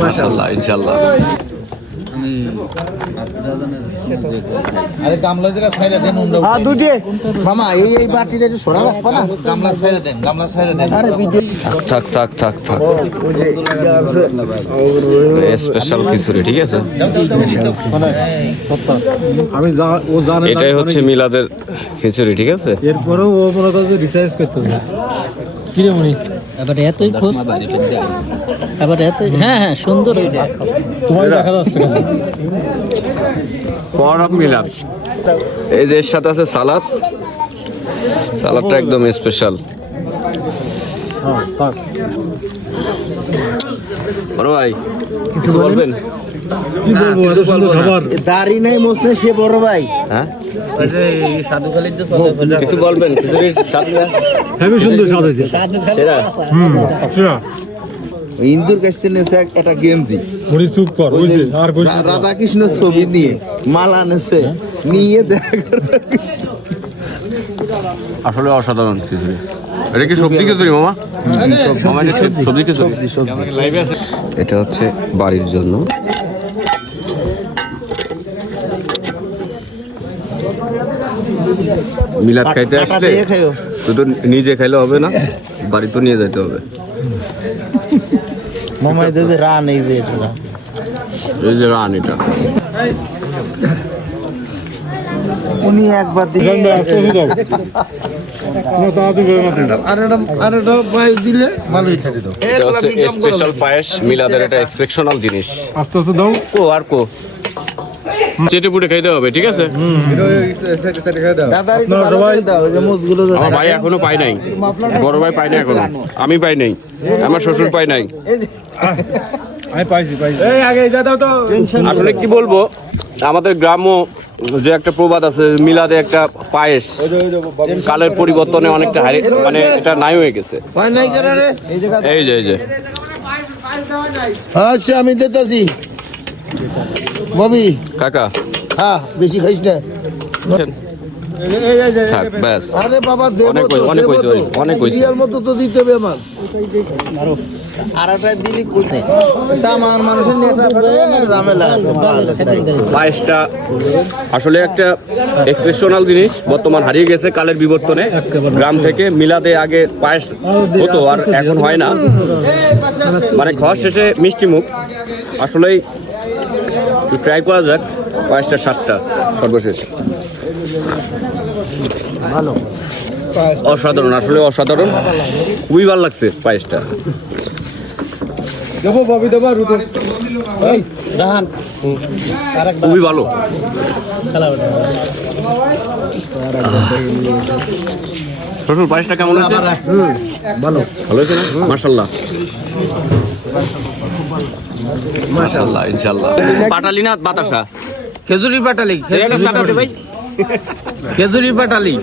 মাশাআল্লাহ ইনশাআল্লাহ। আরে গামলা দিকে ছাইরা দেন দুটি মামা এই বাটিটা একটু সরা রাখবা না, গামলা ছাইরা দেন, গামলা ছাইরা দেন। আরে ভিডিও থাক থাক থাক থাক স্পেশাল খিচুড়ি, ঠিক আছে। আমি ও জানে এটাই হচ্ছে মিলাদের খিচুড়ি, ঠিক আছে। এরপরেও ও মনে করে রিসার্চ করতে হবে। কি রে মনি, এবার এতই খোঁজ, এবার এতই, হ্যাঁ সুন্দর হয়েছে। তোমার দেখা যাচ্ছে কেন? পরব মিলাদ। এই যে এর সাথে আছে সালাদ, সালাদটা একদম স্পেশাল। হ্যাঁ থাক। বড় ভাই কিছু বলবেন? কি বলবো, এত সুন্দর খাবার। দাড়ি নাই মোছ নাই সে বড় ভাই। হ্যাঁ কিছু বলবেন? খিচুড়ির স্বাদ না? হেবি সুন্দর স্বাদ হয়েছে। সেরা। আচ্ছা ইন্দুর কাছ থেকে একটা গেঞ্জি, মনি চুপ কর, ওই যে আর কই রাধা কৃষ্ণ ছবি দিয়ে মালা আনেছে, নিয়ে দেখা আসলে অসাধারণ খিচুড়ি। এটা কি সবজি খিচুড়ি মামা? মামা এটা সবজি খিচুড়ি। এটা হচ্ছে বাড়ির জন্য। মিলাদ খাইতে আসলে শুধু নিজে খাইলে হবে না, বাড়ি তো নিয়ে যেতে হবে। মামা এই যে রান, এই যে এই যে রান, এটা উনি একবার দিলে আরেকটা পায়েস দিলে ভালোই খেতে দাও। এটা হচ্ছে স্পেশাল পায়েস, মিলাদের এটা এক্সপেকশনাল জিনিস। আস্তে আস্তে দাও। কো আর কো চেটে পুটে খাইতে হবে, ঠিক আছে। দাদা একটু ভালো করে দাও, এই যে মুজগুলো দাও। আমার ভাই এখনো পাই নাই, বড় ভাই পাই নাই এখনো, আমি পাই নাই, আমার শ্বশুর পাই নাই। এই যে আমি পাইছি এই আগে যা দাও তো। আসলে কি বলবো, আমাদের গ্রাম্য যে একটা প্রবাদ আছে, মিলাদে একটা পায়েস কালের পরিবর্তনে অনেকটা হারিয়ে, মানে এটা নাই হয়ে গেছে। হয় নাই কেন রে? এই যে এই যে আচ্ছা আমি দিতেছি ববি। কাকা হ্যাঁ বেশি খাইস না। থাক ব্যাস। আরে বাবা দেবো অনেক তো, অনেক দেবো হয়েছে, তো। অনেক হয়েছে। সিরিয়াল মতো তো দিতে হবে আমার। আরেকটা দিলি কোথায়? তা আমার মানুষের নেতা ঝামেলা আছে। পায়েসটা আসলে একটা এক্সপ্রেশনাল জিনিস, বর্তমান হারিয়ে গেছে কালের বিবর্তনে। গ্রাম থেকে মিলাদে আগে পায়েস হতো, আর এখন হয় না। মানে খাওয়ার শেষে মিষ্টি মুখ। আসলেই ট্রাই করা যাক পায়েসটার স্বাদটা সর্বশেষ। ভালো অসাধারণ, আসলে অসাধারণ, খুবই ভালো লাগছে পায়েসটা। দেবো ববি, দেবো রুটো। এই দাহান খুবই ভালো। শ্বশুর পায়েসটা কেমন হয়েছে? ভালো ভালো হয়েছে না? মাশাআল্লাহ মাশাআল্লাহ ইনশাআল্লাহ। পাটালি না বাতাসা? খেজুরি পাটালি, ভাই খেজুরি পাটালি।